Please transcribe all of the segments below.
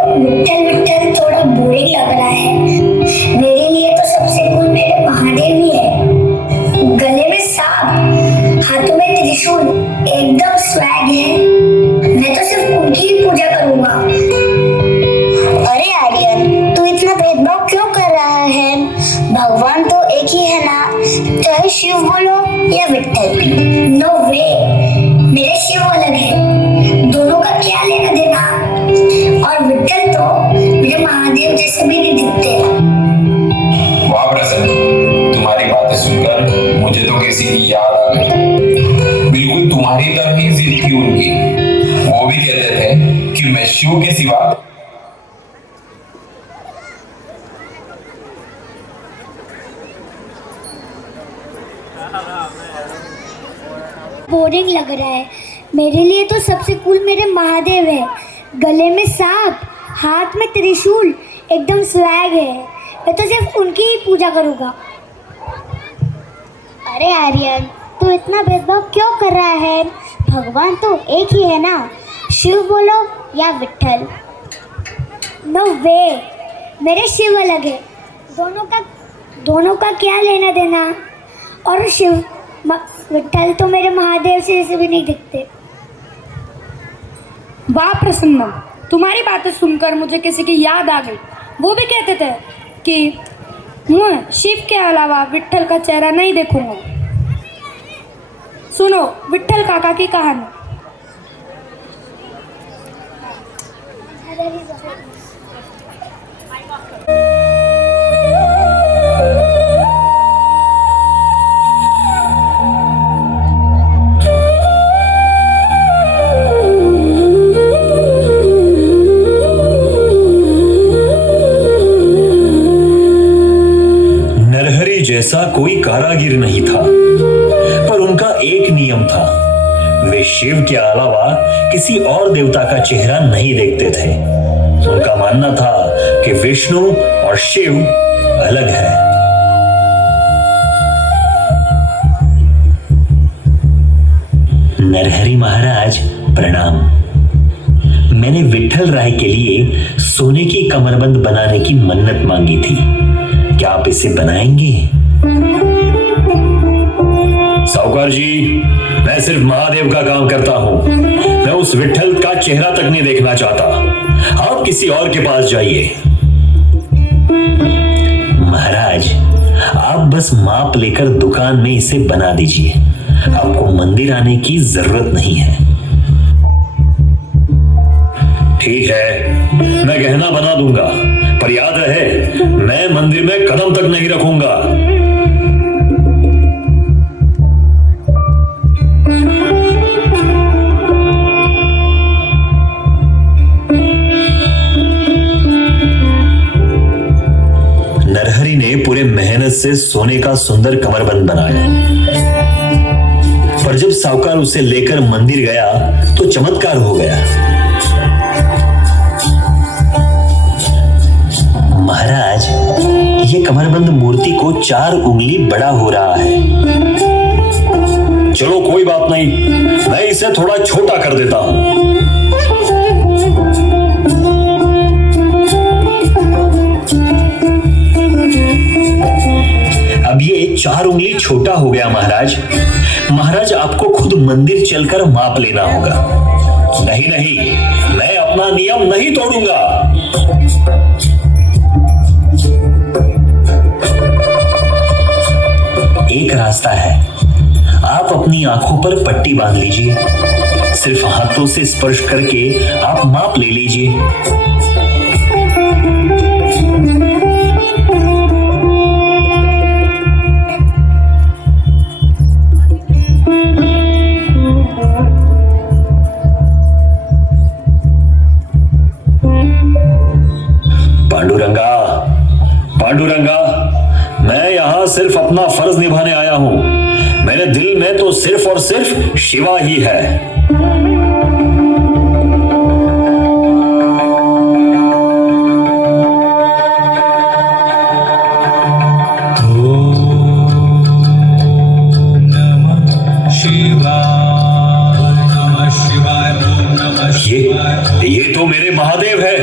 विट्ठल विट्ठल थोड़ा बोरिंग लग रहा है। मेरे लिए तो सबसे कूल मेरे महादेव ही है। गले में सांप, हाथों में त्रिशूल, एकदम स्वैग है। मैं तो सिर्फ उनकी ही पूजा करूंगा। अरे आर्यन, तू इतना भेदभाव क्यों कर रहा है? भगवान तो एक ही है ना, चाहे शिव बोलो या विट्ठल। नो वे, मेरे शिव अलग है, दोनों का क्या लेना देना। और विट्ठल तो मेरे महादेव जैसे भी नहीं दिखते। वाह प्रसन्न, तुम्हारी बातें सुनकर मुझे तो किसी की याद आ गई। बिल्कुल तुम्हारी तरह ही जिद थी उनकी। वो भी कहते थे कि मैं शिव के सिवा बोरिंग लग रहा है। मेरे लिए तो सबसे कूल मेरे महादेव है। गले में सांप, हाथ में त्रिशूल, एकदम स्वैग है। मैं तो सिर्फ उनकी ही पूजा करूंगा। अरे आर्यन, तू इतना भेदभाव क्यों कर रहा है? भगवान तो एक ही है ना, शिव बोलो या विट्ठल। नो वे, मेरे शिव अलग है, दोनों का क्या लेना देना। और विट्ठल तो मेरे महादेव से जैसे भी नहीं दिखते। वाह प्रसन्न, तुम्हारी बातें सुनकर मुझे किसी की याद आ गई। वो भी कहते थे कि मैं शिव के अलावा विट्ठल का चेहरा नहीं देखूंगा। सुनो विट्ठल काका की कहानी। जैसा कोई कारागिर नहीं था, पर उनका एक नियम था। वे शिव के अलावा किसी और देवता का चेहरा नहीं देखते थे। उनका मानना था कि विष्णु और शिव अलग है। नरहरि महाराज प्रणाम। मैंने विट्ठल राय के लिए सोने की कमरबंद बनाने की मन्नत मांगी थी। क्या आप इसे बनाएंगे? साहूकार जी, मैं सिर्फ महादेव का काम करता हूं। मैं उस विट्ठल का चेहरा तक नहीं देखना चाहता। आप किसी और के पास जाइए। महाराज, आप बस माप लेकर दुकान में इसे बना दीजिए। आपको मंदिर आने की जरूरत नहीं है। ठीक है, मैं गहना बना दूंगा, पर याद रहे मैं मंदिर में कदम तक नहीं रखूंगा। नरहरि ने पूरे मेहनत से सोने का सुंदर कमरबंद बनाया, पर जब साहूकार उसे लेकर मंदिर गया तो चमत्कार हो गया। महाराज, ये कमरबंद मूर्ति को 4 उंगली बड़ा हो रहा है। चलो कोई बात नहीं, मैं इसे थोड़ा छोटा कर देता हूं। अब ये 4 उंगली छोटा हो गया महाराज। महाराज, आपको खुद मंदिर चलकर माप लेना होगा। नहीं नहीं, मैं अपना नियम नहीं तोड़ूंगा। एक रास्ता है, आप अपनी आंखों पर पट्टी बांध लीजिए। सिर्फ हाथों से स्पर्श करके आप माप ले लीजिए। पांडुरंगा, पांडुरंगा, मैं यहां सिर्फ अपना फर्ज निभाने आया हूं। मेरे दिल में तो सिर्फ और सिर्फ शिवा ही है। ये तो मेरे महादेव है,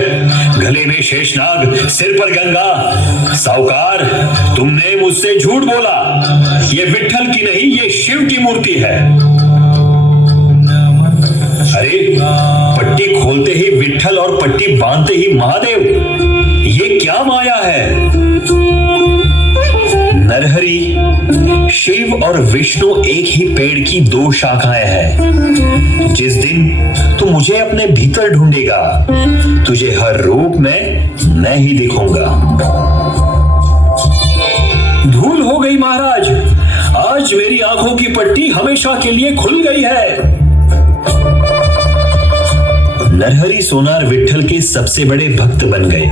गले में शेषनाग, सिर पर गंगा। साहूकार, तुमने मुझसे झूठ बोला। ये विट्ठल की नहीं, ये शिव की मूर्ति है। अरे, पट्टी खोलते ही विट्ठल और पट्टी बांधते ही महादेव, ये क्या माया है? नरहरि, शिव और विष्णु एक ही पेड़ की दो शाखाएं हैं। जिस दिन तू मुझे अपने भीतर ढूंढेगा, तुझे हर रूप में मैं ही दिखूंगा। धूल हो गई महाराज, आज मेरी आंखों की पट्टी हमेशा के लिए खुल गई है। नरहरि सोनार विट्ठल के सबसे बड़े भक्त बन गए।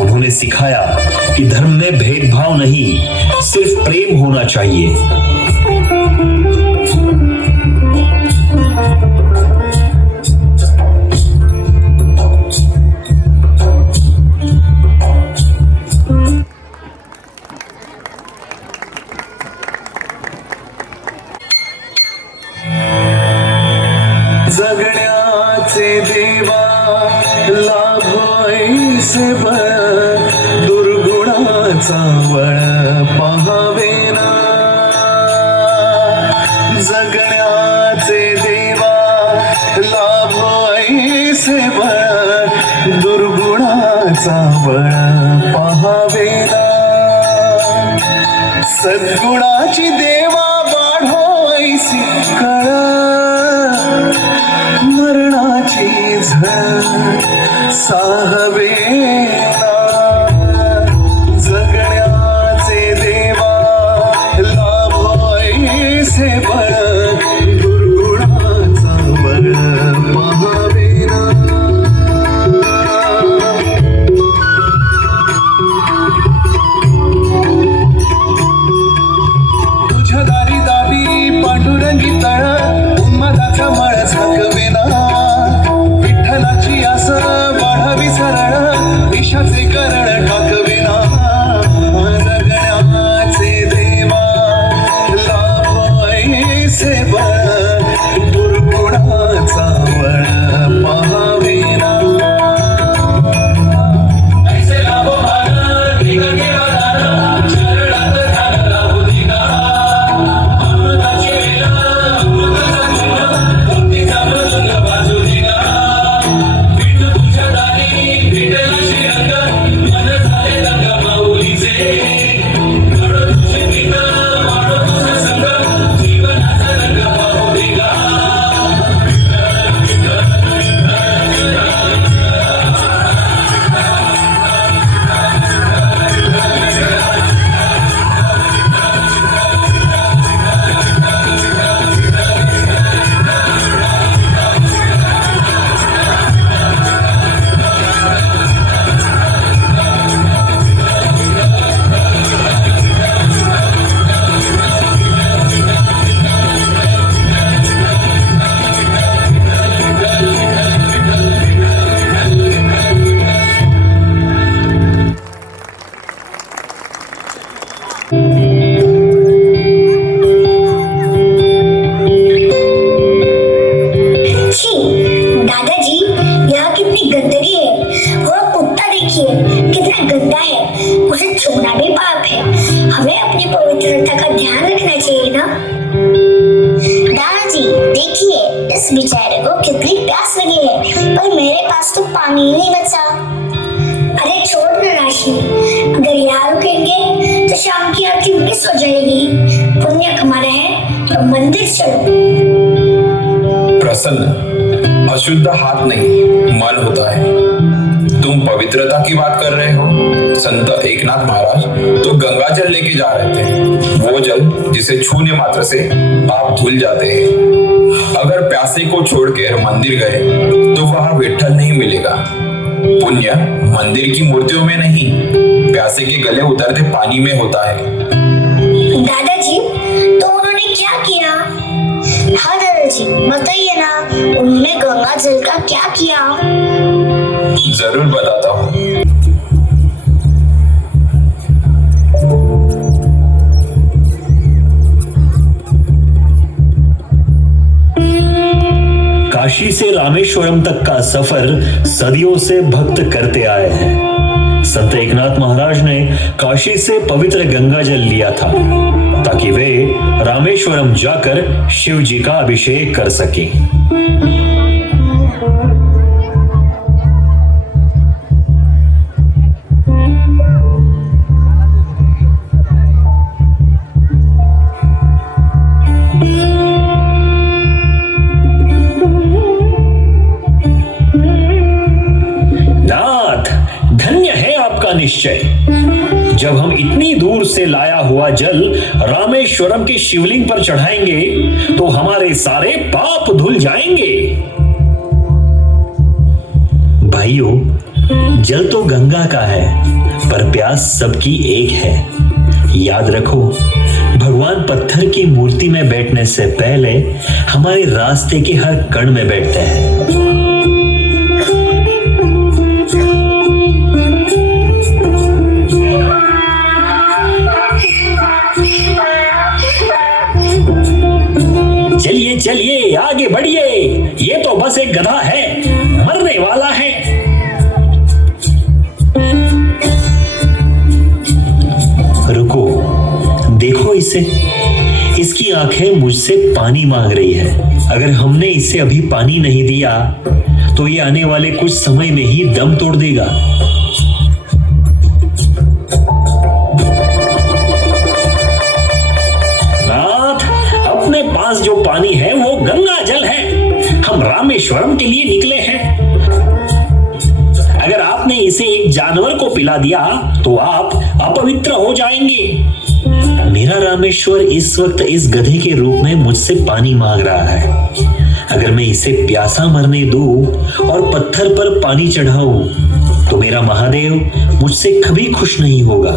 उन्होंने सिखाया कि धर्म में भेदभाव नहीं, सिर्फ प्रेम होना चाहिए। जगण्याचे देवा लाभ ऐसे बळ, दुर्गुणाचा बळ पाहावेना। जगण्याचे देवा लाभ ऐसे बळ, दुर्गुणाचा बळ पाहावेना। सद्गुणाची देवा वाढो ऐसी कळ, मरणाची झळ साहवेना। जगण्याचे देवा लाभ ऐसे बळ, दुर्गुणाचा बळ पाहावेना। तुझ्या दारी दाबी पांडुरंगी तळ, उन्मादाचा मळ झाकवेना। विठ्ठलाची आस वाढावी सरळ, विषाचे करण टाकवेना। जगण्याचे देवा लाभ ऐसे बळ, दुर्गुणाचा बळ पाहावेना। ऐसे लाभ भान निघते वादान, शरणात झाला लाभू दिगा। अमृताची वेला अमृताचा गुण, भक्तीचा मृदुंग बाजू दिगा। विठू तुझ्या दारी विठ्ठलाची रंग, मन झाले रंग माऊलीचे। घडो तुझे प्रीत, वाढो तुझा संग, जीवनाचा रंग पाहू दिगा। छी, दादाजी, यहाँ कितनी गंदगी है। वो कुत्ता देखिए कितना गंदा है, उसे छूना भी पाप है। हमें अपनी पवित्रता का ध्यान रखना चाहिए ना। दादाजी देखिए, इस बेचारे को कितनी प्यास लगी है, पर मेरे पास तो पानी ही नहीं बचा। अरे छोड़ ना राशि, अगर यहाँ रुकेंगे तो शाम की आरती मिस हो जाएगी। पुण्य कमाना है तो मंदिर चलो। प्रसन्न, अशुद्ध हाथ नहीं मन होता है। तुम पवित्रता की बात कर रहे हो। संत एकनाथ महाराज तो गंगा जल लेके जा रहे थे, वो जल जिसे छूने मात्र से पाप धुल जाते हैं। अगर प्यासे को छोड़कर मंदिर गए तो वहां विठ्ठल नहीं मिलेगा। पुण्य मंदिर की मूर्तियों में नहीं, प्यासे के गले उतरते पानी में होता है। दादाजी, तो उन्होंने क्या किया? हाँ दादाजी, बताइए ना, उन्होंने गंगा जल का क्या किया? जरूर बताता हूँ। काशी से रामेश्वरम तक का सफर सदियों से भक्त करते आए हैं। संत एकनाथ महाराज ने काशी से पवित्र गंगा जल लिया था ताकि वे रामेश्वरम जाकर शिव जी का अभिषेक कर सके। निश्चय, जब हम इतनी दूर से लाया हुआ जल रामेश्वरम के शिवलिंग पर चढ़ाएंगे तो हमारे सारे पाप धुल जाएंगे। भाइयों, जल तो गंगा का है पर प्यास सबकी एक है। याद रखो, भगवान पत्थर की मूर्ति में बैठने से पहले हमारे रास्ते के हर कण में बैठते हैं। चलिए चलिए आगे बढ़िए, ये तो बस एक गधा है, मरने वाला है। रुको, देखो इसे, इसकी आंखें मुझसे पानी मांग रही है। अगर हमने इसे अभी पानी नहीं दिया तो ये आने वाले कुछ समय में ही दम तोड़ देगा। जो पानी है वो गंगा जल है। हम रामेश्वरम के लिए निकले हैं। अगर आपने इसे एक जानवर को पिला दिया तो आप अपवित्र हो जाएंगे। मेरा रामेश्वर इस वक्त इस गधे के रूप में मुझसे पानी मांग रहा है। अगर मैं इसे प्यासा मरने दूं और पत्थर पर पानी चढ़ाऊं तो मेरा महादेव मुझसे कभी खुश नहीं होगा।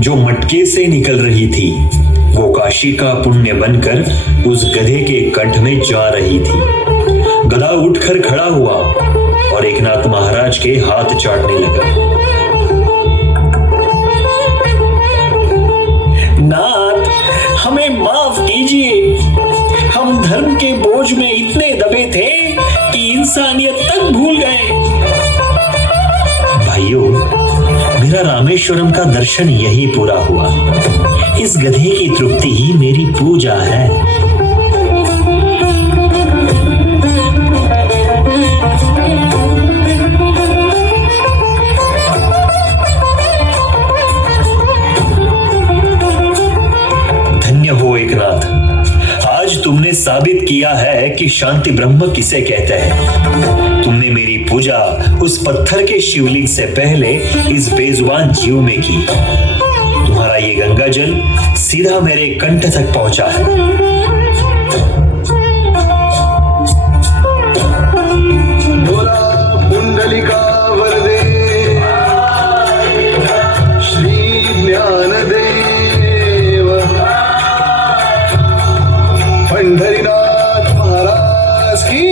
जो मटके से निकल रही थी वो काशी का पुण्य बनकर उस गधे के कंठ में जा रही थी। गधा उठकर खड़ा हुआ और एकनाथ महाराज के हाथ चाटने लगा। नाथ, हमें माफ कीजिए, हम धर्म के बोझ में इतने दबे थे कि इंसानियत तक भूल गए। भाइयों, मेरा रामेश्वरम का दर्शन यही पूरा हुआ। इस गधे की तृप्ति ही मेरी पूजा है। धन्य हो एकनाथ, आज तुमने साबित किया है कि शांति ब्रह्म किसे कहते हैं। तुमने मेरी पूजा उस पत्थर के शिवलिंग से पहले इस बेजुबान जीव में की। तुम्हारा ये गंगा जल सीधा मेरे कंठ तक पहुंचा है। बोला पुंडलिका वरदे श्री ज्ञानदेव पंढरीनाथ महाराज की।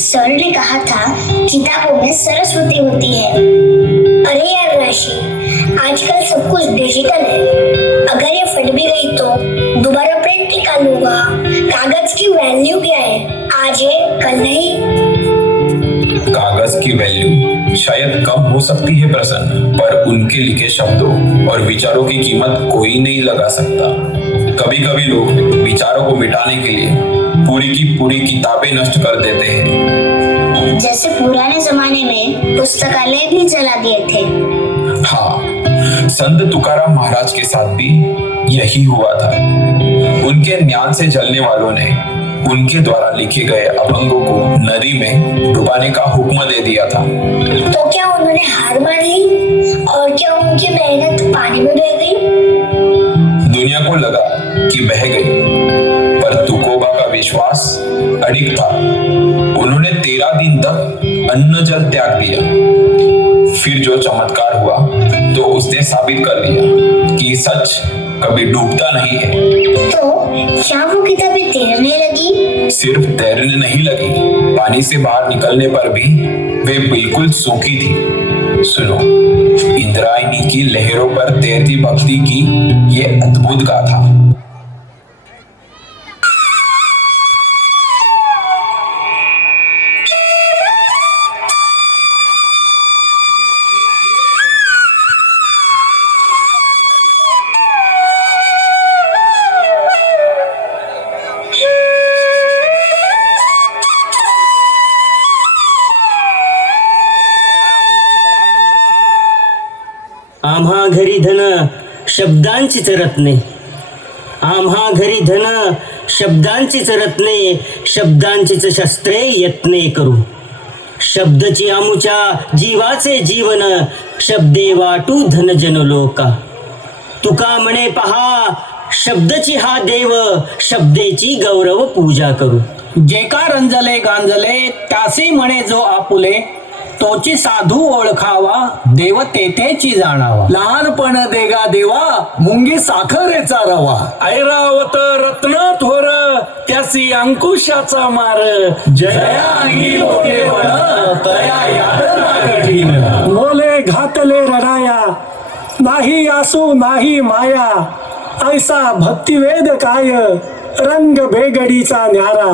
सर ने कहा था किताबों में सरस्वती होती है। अरे यार राशि, आजकल सब कुछ डिजिटल है। अगर ये फट भी गई तो दोबारा प्रिंट निकालूंगा। कागज की वैल्यू क्या है? आज है कल नहीं। कागज की वैल्यू शायद कम हो सकती है प्रसन्न, पर उनके लिखे शब्दों और विचारों की कीमत कोई नहीं लगा सकता। कभी कभी लोग विचारों को मिटाने के लिए पूरी की पूरी किताबें नष्ट कर देते हैं। जैसे पुराने जमाने में पुस्तकालय भी जला दिए थे। हाँ, संत तुकाराम महाराज के साथ भी यही हुआ था। उनके ज्ञान से जलने वालों ने उनके द्वारा लिखे गए अभंगों को नदी में डुबाने का हुक्म दे दिया था। तो क्या उन्होंने हार मान ली और क्या उनकी मेहनत पानी में बह गई? दुनिया को लगा कि बह गई, पर तुकोबा का विश्वास अडिग था। उन्होंने 13 दिन तक अन्न जल त्याग दिया। फिर जो चमत्कार हुआ तो उसने साबित कर दिया कि सच कभी डूबता नहीं है। तो क्या वो किताबें तैरने लगी? सिर्फ तैरने नहीं लगी, पानी से बाहर निकलने पर भी वे बिल्कुल सूखी थी। सुनो, इंद्रायणी की लहरों पर तैरती भक्ति की ये अद्भुत गाथा। आम्हा घरी धन शब्दांचीच रत्ने, आम्हा घरी धन शब्दांचीच रत्ने, शब्दांचीच शस्त्रे यत्ने करू। शब्दची आमुच्या जीवाचे जीवन, शब्दे वाटू धन जन लोका। तुका म्हणे पहा, शब्दची हा देव, शब्देची गौरव पूजा करू। जे का रंजले गांजले त्यासी म्हणे जो आपुले, तोची साधू ओळखावा, देव तेथेची जाणावा. लहानपण देगा देवा, मुंगी साखरेचा रवा. ऐरावत रत्न थोर, त्यासी अंकुशाचा मार. जया अंगी लोके वळ, तया याद ना कठीण. मोले घातले रडाया, नाही आसू नाही माया. ऐसा भक्तिवेद काय, रंग भेगडीचा न्यारा.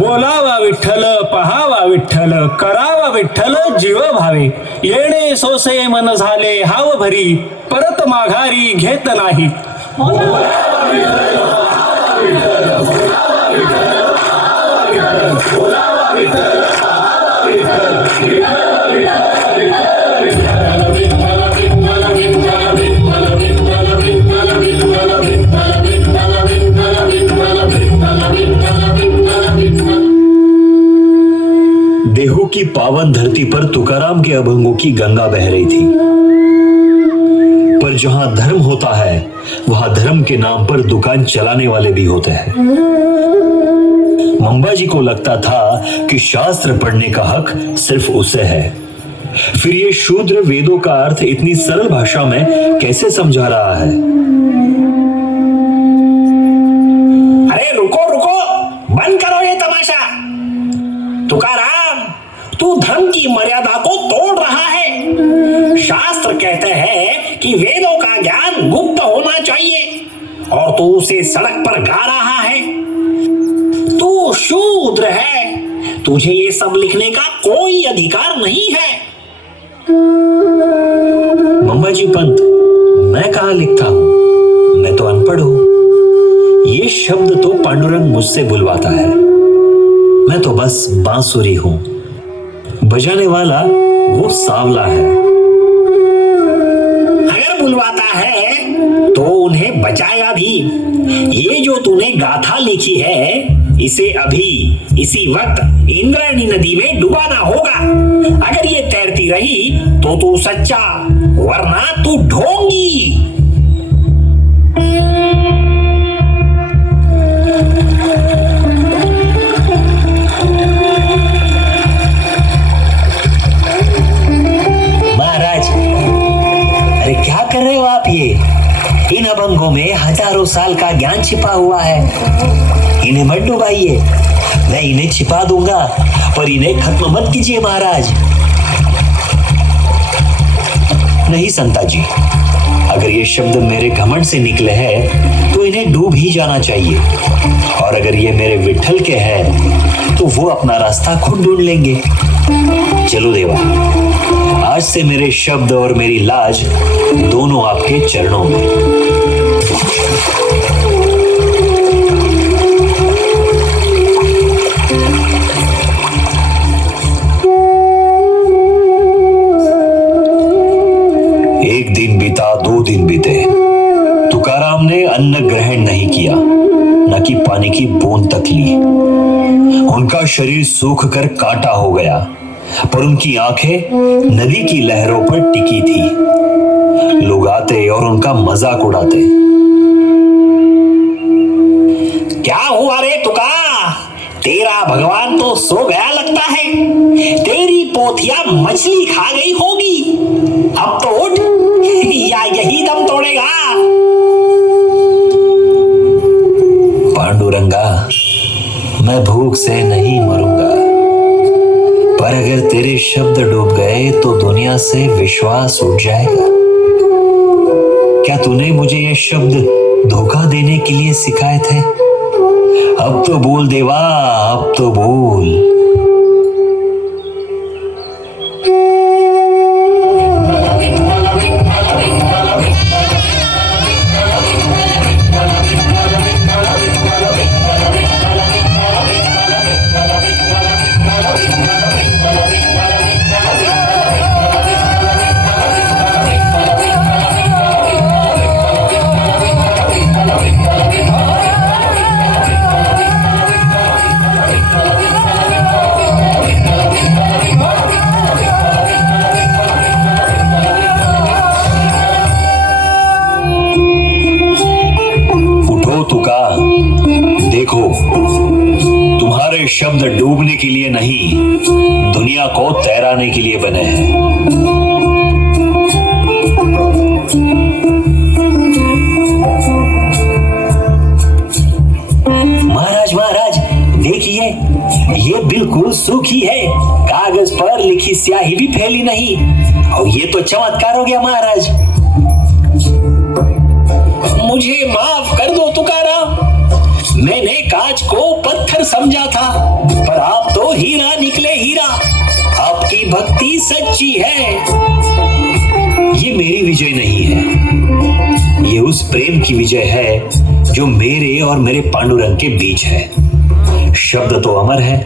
बोलावा विठ्ठल, पहावा विठ्ठल, करावा विठ्ठल जीव भावे. येणे सोसे मन झाले हाव भरी, परत माघारी घेत नाही. देहू की पावन धरती पर तुकाराम के अभंगों की गंगा बह रही थी। पर जहां धर्म होता है वहां धर्म के नाम पर दुकान चलाने वाले भी होते हैं। मंबा जी को लगता था कि शास्त्र पढ़ने का हक सिर्फ उसे है। फिर ये शूद्र वेदों का अर्थ इतनी सरल भाषा में कैसे समझा रहा है? अरे रुको रुको, बंद करो ये तमाशा। तुकाराम, तू धर्म की मर्यादा को तोड़ रहा है। शास्त्र कहते हैं कि वेदों का ज्ञान गुप्त होना चाहिए, और तू उसे सड़क पर गा रहा है। तू शूद्र है, तुझे ये सब लिखने का कोई अधिकार नहीं है। मंबा जी पंत, मैं कहाँ लिखता हूं? मैं तो अनपढ़ हूं। ये शब्द तो पांडुरंग मुझसे बुलवाता है। मैं तो बस बांसुरी हूं। बजाने वाला वो सांवला है। अगर बुलवाता है तो उन्हें बचाएगा भी। ये जो तूने गाथा लिखी है, इसे अभी इसी वक्त इंद्रायणी नदी में डुबाना होगा। अगर ये तैरती रही तो तू सच्चा, वरना तू ढोंगी। महाराज, अरे क्या कर रहे हो आप? ये इन अभंगों में हजारों साल का ज्ञान छिपा हुआ है। इन्हें मत डुबाइए। मैं इन्हें छिपा दूंगा, पर इन्हें खत्म मत कीजिए महाराज। नहीं संता जी, अगर ये शब्द मेरे घमंड से निकले हैं तो इन्हें डूब ही जाना चाहिए। और अगर ये मेरे विठ्ठल के हैं तो वो अपना रास्ता खुद ढूंढ लेंगे। चलो देवा, आज से मेरे शब्द और मेरी लाज दोनों आपके चरणों में। एक दिन बीता, 2 दिन बीते। तुकाराम ने अन्न ग्रहण नहीं किया, न कि पानी की बूंद तक ली। उनका शरीर सूख कर कांटा हो गया, पर उनकी आंखें नदी की लहरों पर टिकी थी। लोग आते और उनका मजाक उड़ाते। क्या हुआ रे तुका? तेरा भगवान तो सो गया लगता है। तेरी पोथिया मछली खा गई होगी। अब तो उठ, या यही दम तोड़ेगा। पांडुरंगा, मैं भूख से नहीं मरूंगा, पर अगर तेरे शब्द डूब गए तो दुनिया से विश्वास उठ जाएगा। क्या तूने मुझे ये शब्द धोखा देने के लिए सिखाए थे? अब तो बोल देवा, अब तो बोल। शब्द डूबने के लिए नहीं, दुनिया को तैराने के लिए बने हैं। महाराज महाराज देखिए, ये बिल्कुल सूखी है, कागज पर लिखी स्याही भी फैली नहीं। और ये तो चमत्कार हो गया महाराज। मुझे माफ कर दो तुकाराम, मैंने कांच को पत्थर समझा था, पर आप तो हीरा निकले हीरा। आपकी भक्ति सच्ची है। ये मेरी विजय नहीं है, ये उस प्रेम की विजय है जो मेरे और मेरे पांडुरंग के बीच है। शब्द तो अमर है,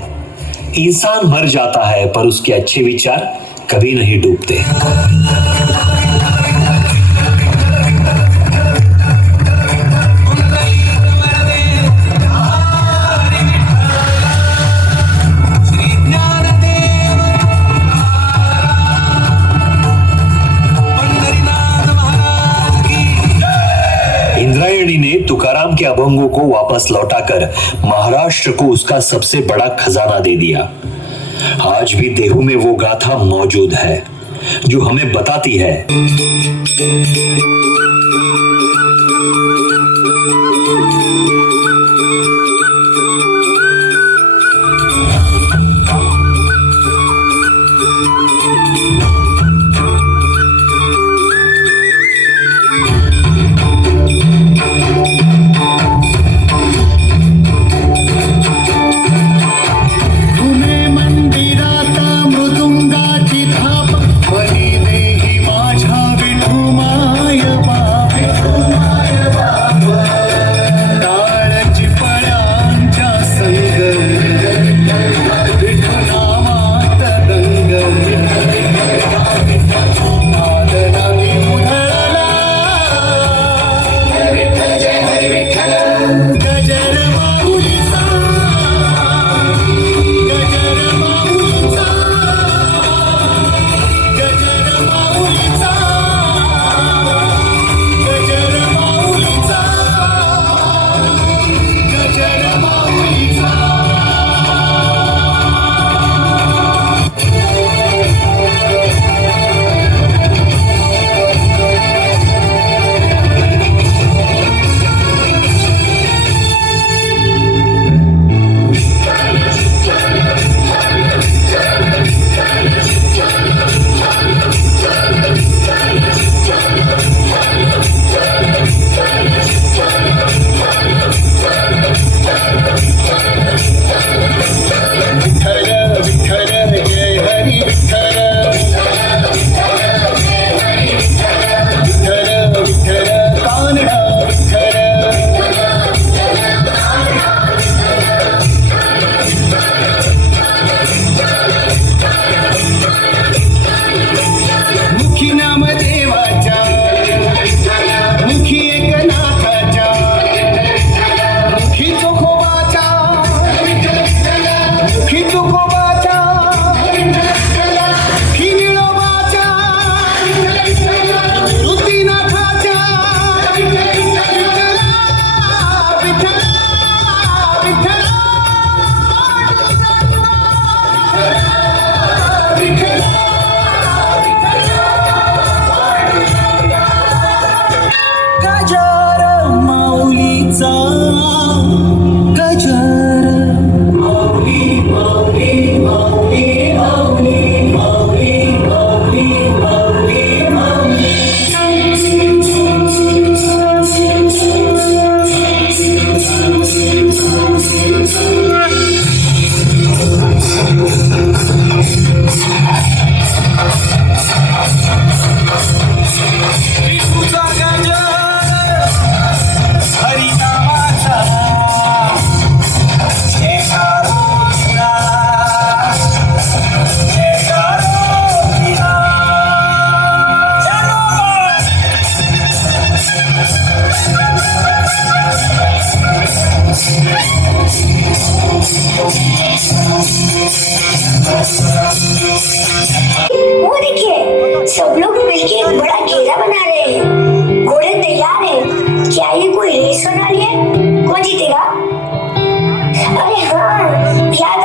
इंसान मर जाता है पर उसके अच्छे विचार कभी नहीं डूबते। इंद्रायणी ने तुकाराम के अभंगों को वापस लौटाकर महाराष्ट्र को उसका सबसे बड़ा खजाना दे दिया। आज भी देहू में वो गाथा मौजूद है जो हमें बताती है वो देखिए, सब लोग मिलके एक बड़ा घेरा बना रहे हैं। घोड़े तैयार हैं। क्या ये कोई रेस होने वाली है? कौन जीतेगा? अरे हाँ, याद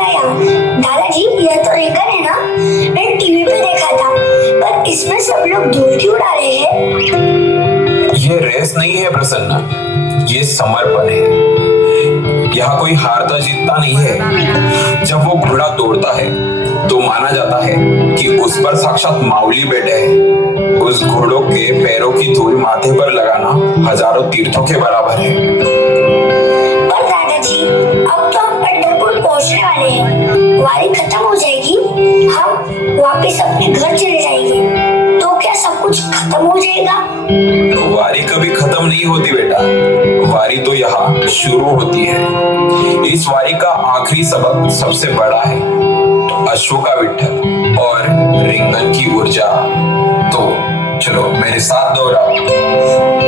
नहीं है प्रसन्न, ये समर्पण है। यहाँ कोई हारता जीतता नहीं है। जब वो घोड़ा दौड़ता है तो माना जाता है कि उस पर साक्षात माऊली बैठे हैं। उस घोड़ों के पैरों की धूल माथे पर लगाना हजारों तीर्थों के बराबर है। पर दादाजी, अब तो हम पंढरपुर पहुंचने वाले हैं। वारी खत्म हो जाएगी, हम वापस अपने घर चले जाएंगे, तो क्या सब कुछ खत्म हो जाएगा? वारी कभी खत्म नहीं होती बेटा, वारी तो यहाँ शुरू होती है। इस वारी का आखिरी सबक सबसे बड़ा है, अश्व का विठ्ठल और रिंगण की ऊर्जा। तो चलो मेरे साथ दोहराओ।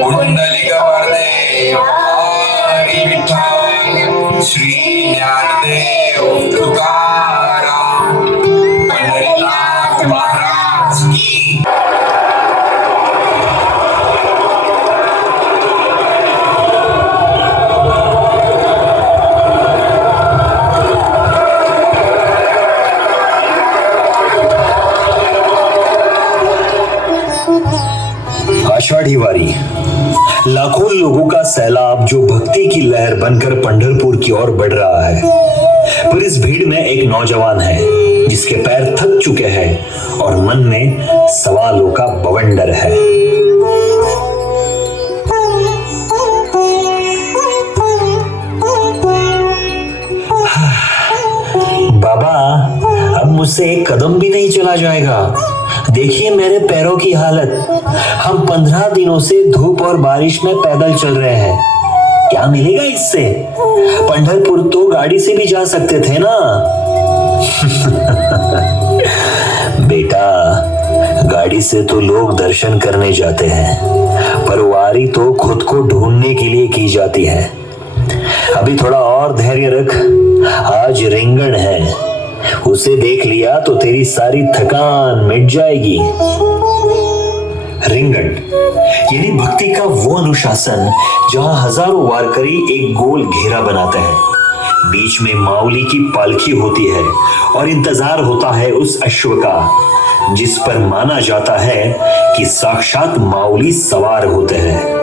कुंडलिका वरदे हरि विठ्ठल, श्री ज्ञानदेव तुकाराम, पंढरीनाथ महाराज की। आषाढ़ी वारी, लाखों लोगों का सैलाब जो भक्ति की लहर बनकर पंढरपुर की ओर बढ़ रहा है। पर इस भीड़ में एक नौजवान है जिसके पैर थक चुके हैं और मन में सवालों का बवंडर है। बाबा, अब मुझसे एक कदम भी नहीं चला जाएगा। देखिए मेरे पैरों की हालत। हम 15 दिनों से धूप और बारिश में पैदल चल रहे हैं। क्या मिलेगा इससे? पंढरपुर तो गाड़ी से भी जा सकते थे ना। बेटा, गाड़ी से तो लोग दर्शन करने जाते हैं, पर वारी तो खुद को ढूंढने के लिए की जाती है। अभी थोड़ा और धैर्य रख। आज रिंगण है, उसे देख लिया तो तेरी सारी थकान मिट जाएगी। रिंगण यानी भक्ति का वो अनुशासन जहां हजारों वारकरी एक गोल घेरा बनाते हैं। बीच में माऊली की पालकी होती है और इंतजार होता है उस अश्व का जिस पर माना जाता है कि साक्षात माऊली सवार होते हैं।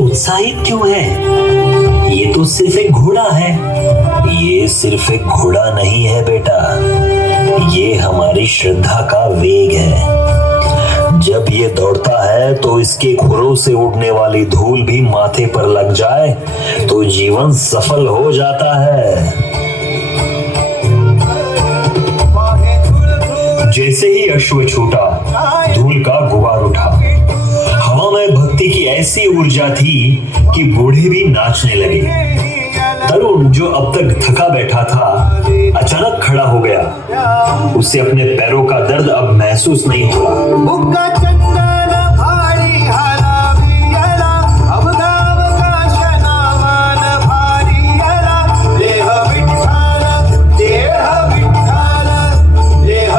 उत्साहित क्यों है? ये तो सिर्फ एक घोड़ा है। ये सिर्फ एक घोड़ा नहीं है बेटा, ये हमारी श्रद्धा का वेग है। जब ये दौड़ता है तो इसके खुरों से उड़ने वाली धूल भी माथे पर लग जाए तो जीवन सफल हो जाता है। जैसे ही अश्व छूटा, धूल का गुबार उठा। हवा में भक्ति की ऐसी ऊर्जा थी कि बूढ़े भी नाचने लगे। तरुण जो अब तक थका बैठा था अचानक खड़ा हो गया। उसे अपने पैरों का दर्द अब महसूस नहीं हुआ। देह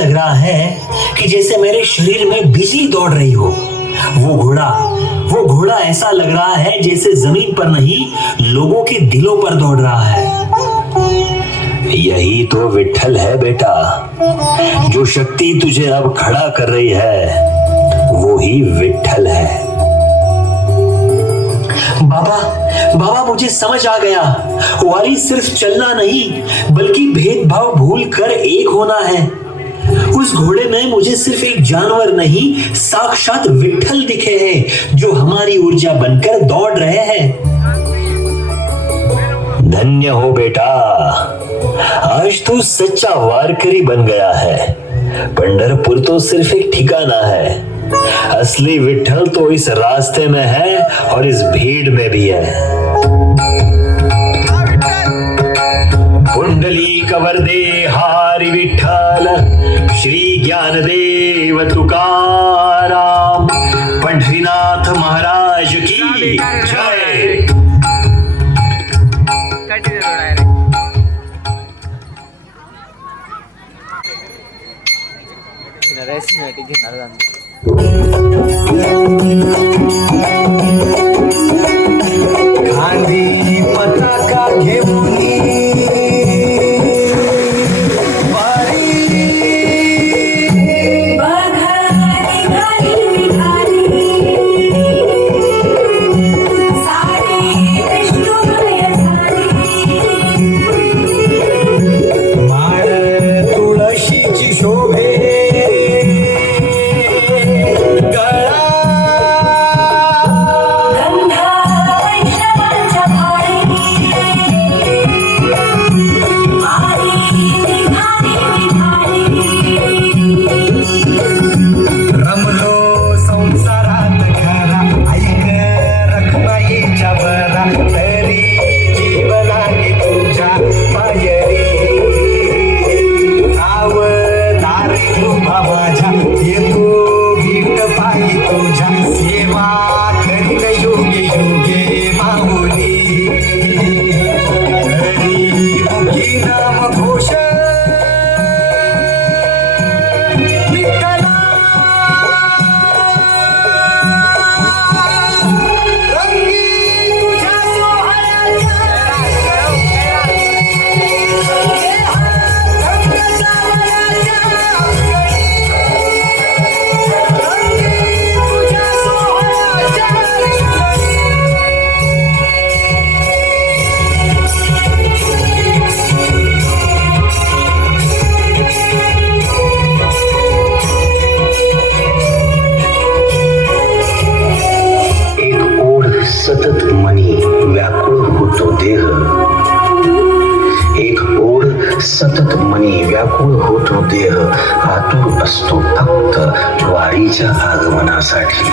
लग रहा है कि जैसे मेरे शरीर में बिजली दौड़ रही हो। वो घोड़ा ऐसा लग रहा है जैसे जमीन पर नहीं, लोगों के दिलों पर दौड़ रहा है। यही तो विट्ठल है बेटा। जो शक्ति तुझे अब खड़ा कर रही है वो ही विट्ठल है। बाबा मुझे समझ आ गया। वारी सिर्फ चलना नहीं बल्कि भेदभाव भूल कर एक होना है। उस घोड़े में मुझे सिर्फ एक जानवर नहीं, साक्षात विट्ठल दिखे हैं जो हमारी ऊर्जा बनकर दौड़ रहे हैं। धन्य हो बेटा, आज तू सच्चा वारकरी बन गया है। पंढरपुर तो सिर्फ एक ठिकाना है, असली विट्ठल तो इस रास्ते में है और इस भीड़ में भी है। पुंडलीक वरदे हारी विठ्ठल, श्री ज्ञानदेव तुकाराम, पंढरीनाथ महाराज की जय। खांदी पताका घेऊन सतत मनी व्याकुळ होतो देह, आतुर असतो फक्त वारीच्या आगमनासाठी।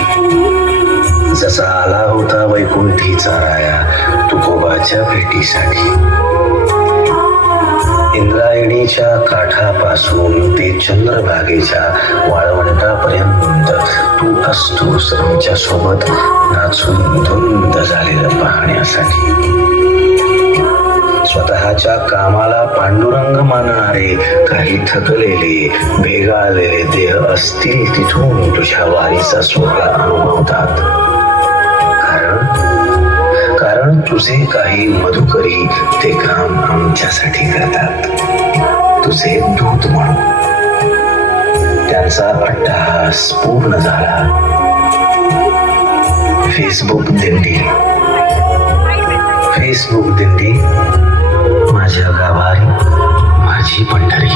जसा आला होता वैकुंठीचा राया तुकोबाच्या भेटीसाठी। इंद्रायणीच्या काठापासून ते चंद्रभागेच्या वाळवंटापर्यंत तू असतोस आमच्या सोबत नाचून धुंद झालेलं पाहण्यासाठी। स्वतःच्या कामाला पांडुरंग मानणारे काही थकलेले भेगाळलेले देह असतील तिथून तुझ्या वारीचा सोहळा अनुभवतात। कारण तुझे काही मधुकरी ते काम आमच्यासाठी करतात, तुझे दूत म्हणून। त्यांचा अट्टहास पूर्ण झाला। फेसबुक दिंडी माझ्या गावारी माझी पंढरी।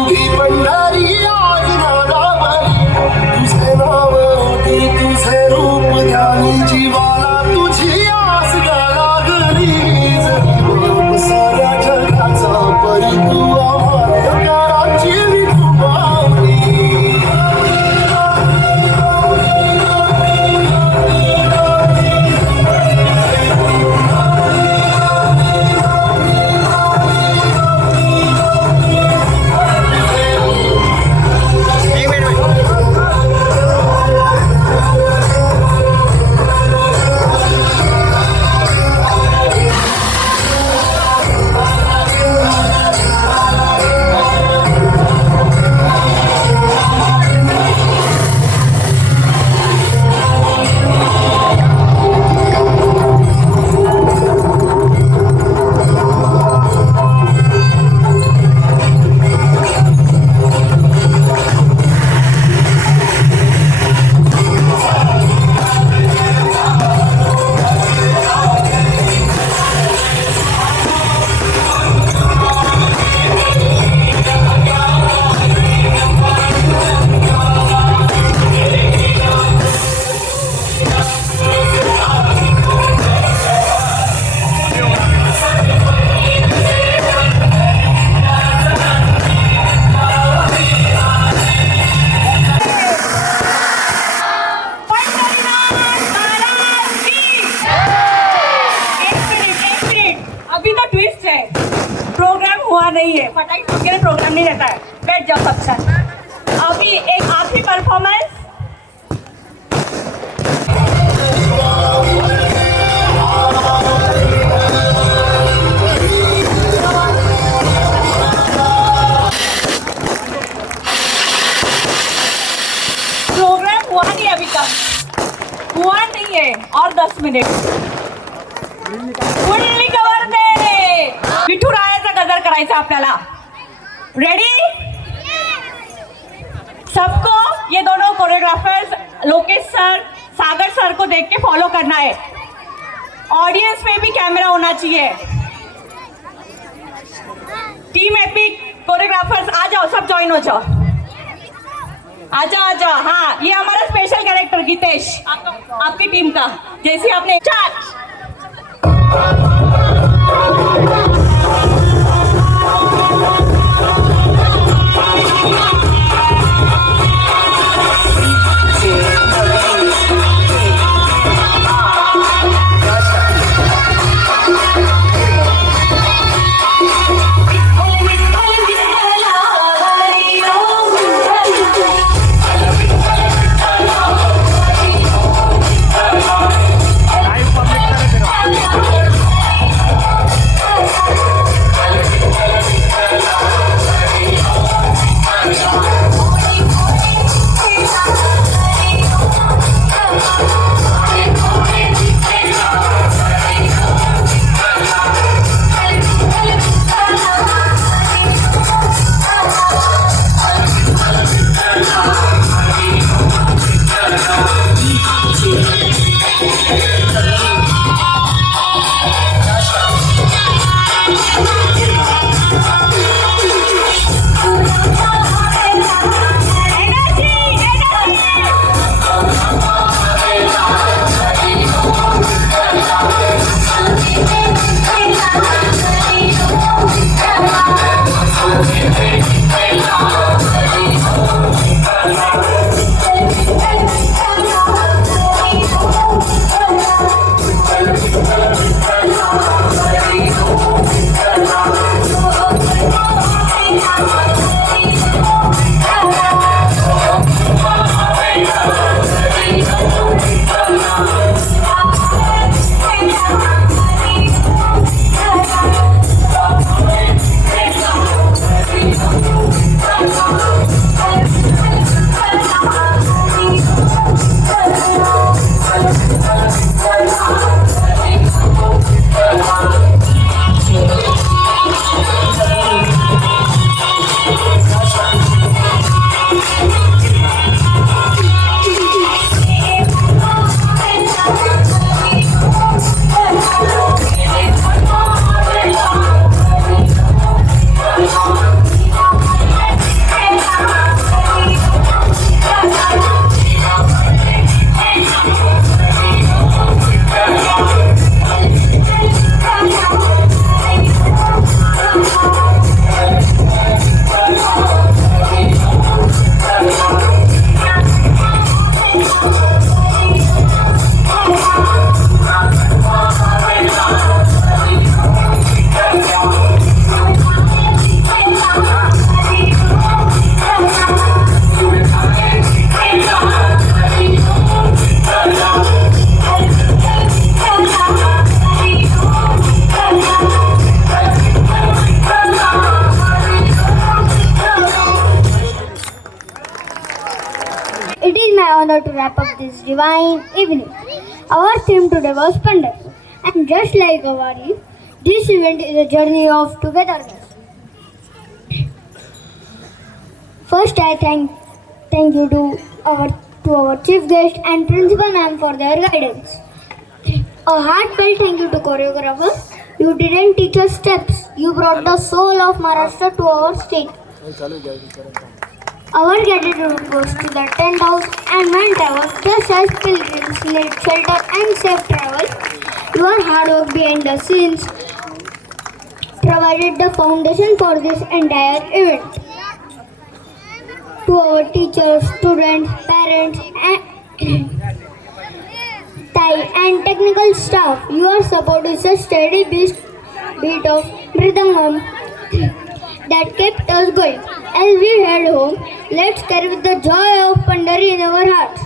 उभी पंढरी आज नावावरी तुझे नाव ओटी तुझे रूप ज्ञानी जीवाला तुझी आस लागली जरी बाप साऱ्या जगाचा परी तू आम्हाला कराची विठुबावली अभी तो ट्विस्ट है, प्रोग्राम हुआ नहीं है, फटाई के प्रोग्राम नहीं रहता है, बैठ जाओ सब साथ। अभी एक आखिरी परफॉर्मेंस। प्रोग्राम हुआ नहीं अभी तक, हुआ नहीं है, और 10 मिनिट। कुंडली कवर दे, विठुरायाचा गजर करायचा आपल्याला। रेडी? सबको ये दोनों choreographers Lokesh sir, Sagar sir को देख के फॉलो करना है। ऑडियंस में भी कैमरा होना चाहिए। टीम एपिक कोरियोग्राफर्स आ जाओ, सब ज्वाइन हो जाओ। आ जाओ। हाँ, ये हमारा स्पेशल कैरेक्टर गीतेश, आपकी टीम का, जैसे आपने charge. honor to wrap up this divine evening. Our theme today was Pandharpur, and just like Avari, this event is a journey of togetherness. First, I thank you to our chief guest and principal ma'am for their guidance. A heartfelt thank you to choreographer. You didn't teach us steps. You brought the soul of Maharashtra to our stage. Our gratitude goes to the tent house and man tower. Just as pilgrims need shelter and safe travel, your hard work behind the scenes provided the foundation for this entire event. To our teachers, students, parents, and technical staff, your support is a steady beat of Mridangam that kept us going. As we head home, let's carry with the joy of Pandhari in our hearts.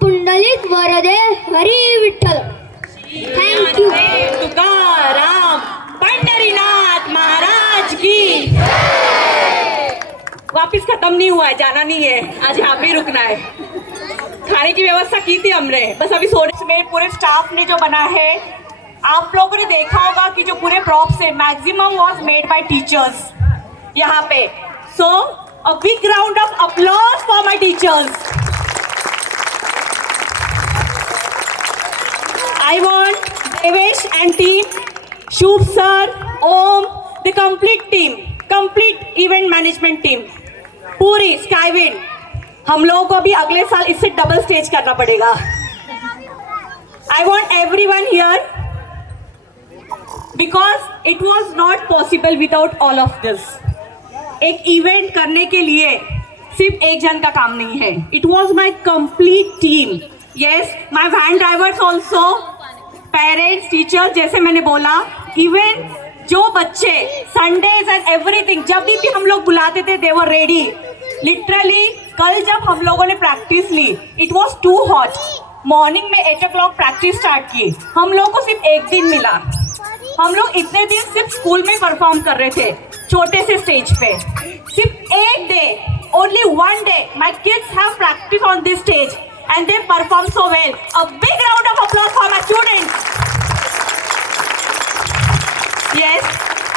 Pundalik Varade Hari Vitthal. Thank you. Tukaram Pandharinath महाराज की। वापिस खत्म नहीं हुआ है, जाना नहीं है, आज यहाँ पे ही रुकना है। खाने की व्यवस्था की थी हमने, बस अभी सोने में पूरे स्टाफ ने जो बना है, आप लोगों ने देखा होगा कि जो पूरे प्रॉप्स है maximum was made by teachers यहाँ पे। So a big round of applause for my teachers. I want Devesh and team, Shubh sir, Om, the complete team, complete event management team, पूरी स्काईविंड, हम लोगों को अभी अगले साल इससे डबल स्टेज करना पड़ेगा। I want everyone here because it was not possible without all of this. एक इवेंट करने के लिए सिर्फ एक जन का काम नहीं है, it was my complete team. Yes, my van drivers also, parents, teachers, जैसे मैंने बोला, इवन जो बच्चे संडेज एंड एवरीथिंग जब भी हम लोग बुलाते थे दे वर रेडी। लिटरली कल जब हम लोगों ने प्रैक्टिस ली, it was too hot. Morning में 8 o'clock प्रैक्टिस स्टार्ट की, हम लोग को सिर्फ एक दिन मिला। हम लोग इतने दिन सिर्फ स्कूल में परफॉर्म कर रहे थे, छोटे से स्टेज पे। सिर्फ एक day, only one day, my kids have practice on this stage and they perform so well. A big round of applause for my students. Yes,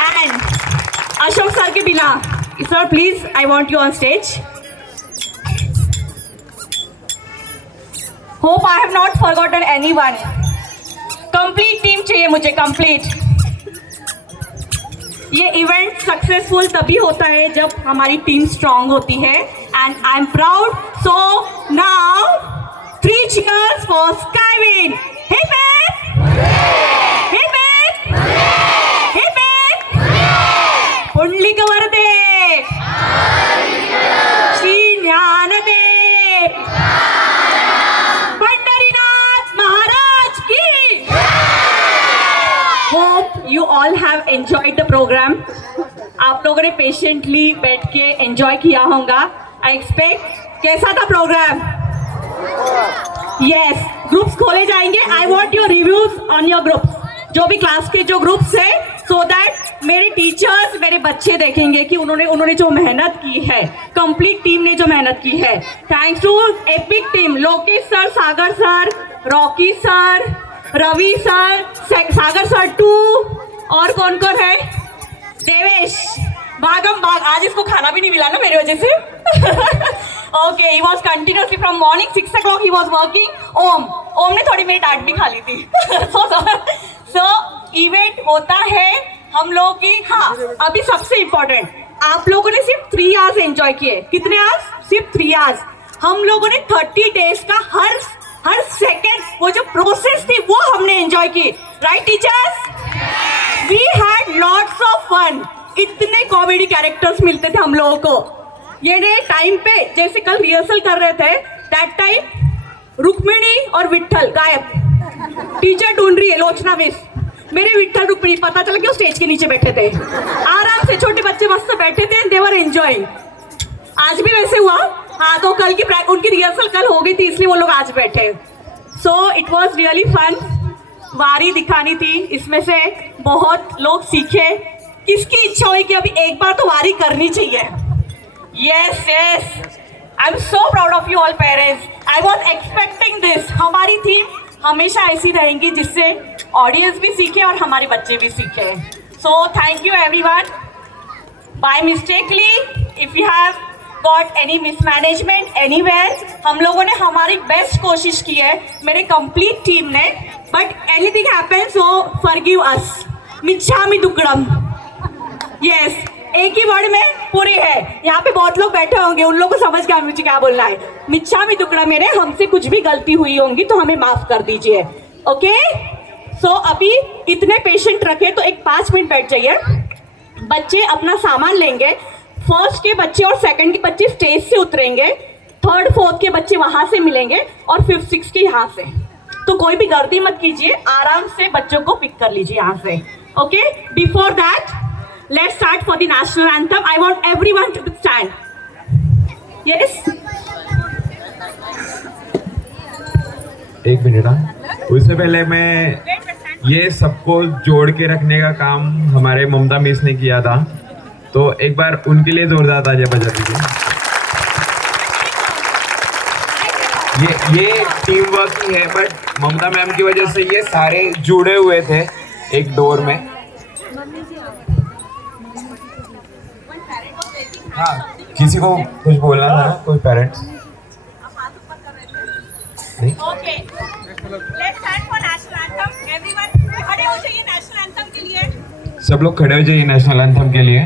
and Ashok sir के बिना, sir please, I want you on stage. Hope I have not forgotten anyone. Complete team चाहिए मुझे, complete. ये event successful तभी होता है जब हमारी टीम स्ट्रांग होती है, and I am proud. So now 3 cheers for Skywind. Hip hip! Hip hip! Hip hip! Pundalik वरदे, श्री ज्ञानदेव, पंढरीनाथ महाराज की। Hope you all have enjoyed the program. आप लोगों ने पेशेंटली बैठ के एंजॉय किया होगा। I expect. कैसा था प्रोग्राम? यस, ग्रुप्स खोले जाएंगे। I want your reviews on your groups, जो भी क्लास के जो ग्रुप्स है, सो दैट मेरे टीचर्स, मेरे बच्चे देखेंगे कि उन्होंने जो मेहनत की है, कंप्लीट टीम ने जो मेहनत की है। Thanks to epic team, Lokesh sir, Sagar sir, Rocky sir, Ravi sir, Sagar sir 2, और कौन कौन है? देवेश, भागम भाग। आज इसको खाना भी नहीं मिला ना मेरी वजह से। Okay, he was continuously from morning 6 o'clock he was working. Om ने थोड़ी मेरी डांट भी खा ली थी। सो इवेंट होता है हम लोगों की। हाँ, अभी सबसे इम्पोर्टेंट, आप लोगों ने सिर्फ 3 hours एंजॉय किए। कितने आवर्स? सिर्फ 3 hours। हम लोगों ने 30 days का हर सेकेंड, वो जो प्रोसेस थी वो हमने एंजॉय की। Right teachers? We had lots of fun. इतने कॉमेडी कैरेक्टर्स मिलते थे हम लोगों को। ये टाइम पे जैसे कल रिहर्सल कर रहे थे, दैट टाइम रुक्मिणी और विट्ठल गायब। टीचर ढूंढ रही है, लोचना मिस। मेरे विट्ठल रुक्मिणी पता चला कि वो स्टेज के नीचे बैठे थे, आराम से छोटे बच्चे मस्त बैठे थे, दे वर एंजॉयिंग। आज भी वैसे हुआ। हाँ, तो कल की उनकी रिहर्सल कल हो गई थी, इसलिए वो लोग आज बैठे। So it was really fun. वारी दिखानी थी, इसमें से बहुत लोग सीखे। किसकी इच्छा हुई कि अभी एक बार तो वारी करनी चाहिए? Yes yes, I'm so proud of you all parents. I was expecting this. हमारी थीम हमेशा ऐसी रहेंगी जिससे ऑडियंस भी सीखे और हमारे बच्चे भी सीखे. So thank you everyone. By mistakenly, if you have got any mismanagement anywhere, हम लोगों ने हमारी बेस्ट कोशिश की है मेरे कंप्लीट टीम ने. But anything happens, so forgive us. मिच्छामि दुक्कड़म. Yes. एक ही वर्ड में पूरी है. यहाँ पे बहुत लोग बैठे होंगे, उन लोगों को समझ गया मुझे क्या बोलना है. मिच्छामि दुक्कड़म मेरे, हमसे कुछ भी गलती हुई होंगी तो हमें माफ कर दीजिए. ओके. सो अभी इतने पेशेंट रखे तो एक 5 मिनट बैठ जाइए. बच्चे अपना सामान लेंगे. फर्स्ट के बच्चे और सेकंड के बच्चे स्टेज से उतरेंगे. थर्ड फोर्थ के बच्चे वहां से मिलेंगे और फिफ्थ सिक्स के यहाँ से. तो कोई भी गलती मत कीजिए, आराम से बच्चों को पिक कर लीजिए यहाँ से. Okay. Before that let's start for the national anthem. I want everyone to stand. Yes. एक मिनट. उससे पहले मैं ये सबको जोड़ के रखने का काम हमारे ममता मिस ने किया था, तो एक बार उनके लिए जोरदार तालियां बजा दीजिए. ये टीम वर्क ही है, बट ममता मैम की वजह से ये सारे जुड़े हुए थे एक डोर में. हाँ, किसी को कुछ बोलना था? कोई parents? Okay. Let's stand for national anthem. Everyone खड़े हो जाइए नेशनल एंथम के लिए. सब लोग खड़े हो जाइए नेशनल एंथम के लिए.